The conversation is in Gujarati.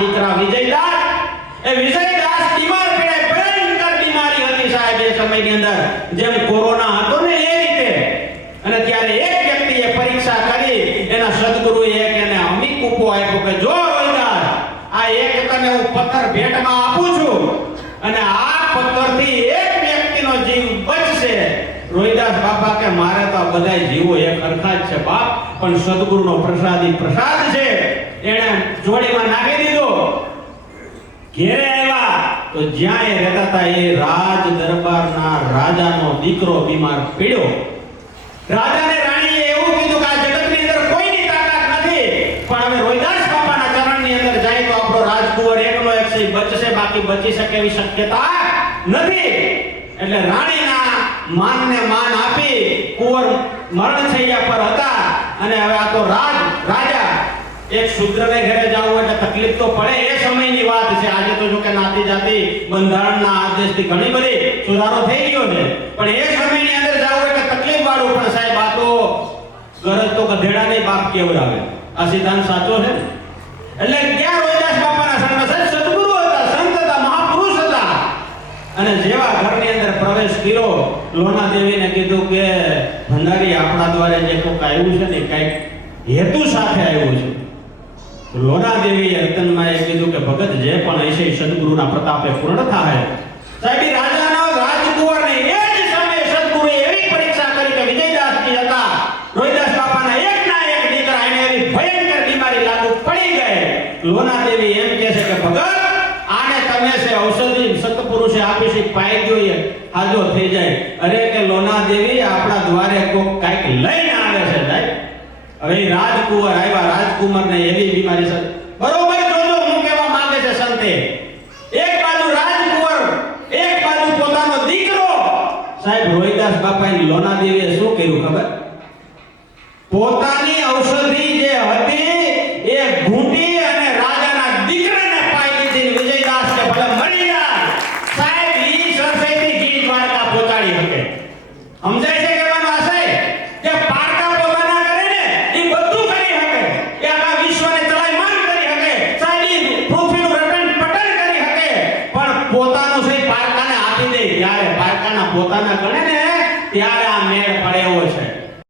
દીકરા વિજયદાસ, એ વિજયદાસ બીમાર પડ્યા, ભયંકર બીમારી હતી સાહેબ એ સમયની અંદર, જેમ કોરોના હતો ને એ રીતે. અને ત્યારે એક વ્યક્તિએ પરીક્ષા કરી, એના સદગુરુએ એક એને અમિક ઉપો આપ્યો કે જો રોહિદાસ, આ એક તને હું પથ્થર ભેટમાં આપું છું અને આ પથ્થરથી એક વ્યક્તિનો જીવ બચશે. રોહિદાસ બાપા કે મારે તો આ બધાય જીવો એક સરખા જ છે બાપ, પણ સદગુરુનો પ્રસાદી પ્રસાદ છે. એને જોડીમાં નાખી દીધો. ઘેરે આવ્યા તો જ્યાં એ રહેતા હતા એ રાજ દરબારના રાજાનો દીકરો બીમાર પડ્યો. રાજાને રાણીએ એવું કીધું કે આ જગતની અંદર કોઈની તાકાત નથી, પણ હવે રોહિદાસ બાપાના ચરણની અંદર જાય તો આપણો રાજકુંવર એકલો એક છે બચશે, બાકી બચી શકે એવી શક્યતા નથી. એટલે રાણીના માનને માન આપી કુંવર મરણ છૈયા પર હતા. અને હવે આ તો રાજા એક શૂદ્રને ઘરે જાવું એટલે તકલીફ તો પડે, એ સમયની વાત છે. આજે તો જો કે નાતી જાતિ બંધારણના આદેશથી ઘણી બધી સુધારો થઈ ગયો છે, પણ એ સમયની અંદર જાવું એટલે તકલીફ વાળું. પણ સાહેબ આ તો ગરજ તો ગધેડા નહીં બાપ કેવડાવે, આ સિદ્ધાંત સાચો છે. એટલે ક્યાં રોહિદાસ બાપાના શરણમાં સદગુરુ હતા, સંત હતા, મહાપુરુષ હતા. અને જેવા ઘરની અંદર પ્રવેશ કર્યો, લોના દેવીને કીધું કે ભંડારી આપણા દ્વારે જે કોક આવ્યું છે ને કઈક હેતુ સાથે આવ્યું છે. લોના દેવીએ રતનમાએ કીધું કે ભગત જે પણ હશે સદગુરુના પ્રતાપે પૂર્ણ થાય. સાહેબ રાજાનો રાજકુંવરને એ જ સમયે સદગુરુએ એવી પરીક્ષા કરી કે વિજયદાસજી હતા, રોહિદાસ બાપાના એકના એક દીકરા, એને એવી ભયંકર બીમારી લાગુ પડી ગઈ. લોના દેવી એમ કહે છે કે ભગત આને તમે છે ઔષધિ સત્પુરુષે આપી છે, પાઈ ગયો એ હાજો થઈ જાય. અરે કે લોના દેવી આપણા દ્વારે કોક કાઈક લઈને આવે છે સાહેબ. હવે રાજકુંવર આવ્યા, રાજકુમારને એવી બીમારી છે. બરોબર જોજો હું કહેવા માંગે છે સંતે, એક બાજુ રાજકુંવર, એક બાજુ પોતાનો દીકરો. સાહેબ રોહિદાસ બાપાએ લોના દેવીએ શું કર્યું ખબર? પોતાની ઔષધિ જે હતી એ ઘૂંટી અને રાજાના દીકરાને પાઈ દીધી. વિજયદાસ કે ભલે મરી જાય સાહેબ, ઈ સરસેથી ઘી દ્વારકા પહોંચાડી શકે. સમજાય છે કહેવાનો આશય કે પારકા પોતાના કરે ને ઈ બધું કરી શકે, એ આખા વિશ્વને ચલાયમાન કરી શકે સાહેબ, ઈ પૃથ્વીનું રટણ પટન કરી શકે. પણ પોતાનું છે પારકાને આપી દે, ત્યારે પારકાના પોતાના ગણે ને ત્યારે આ મેળ પડે એવો છે.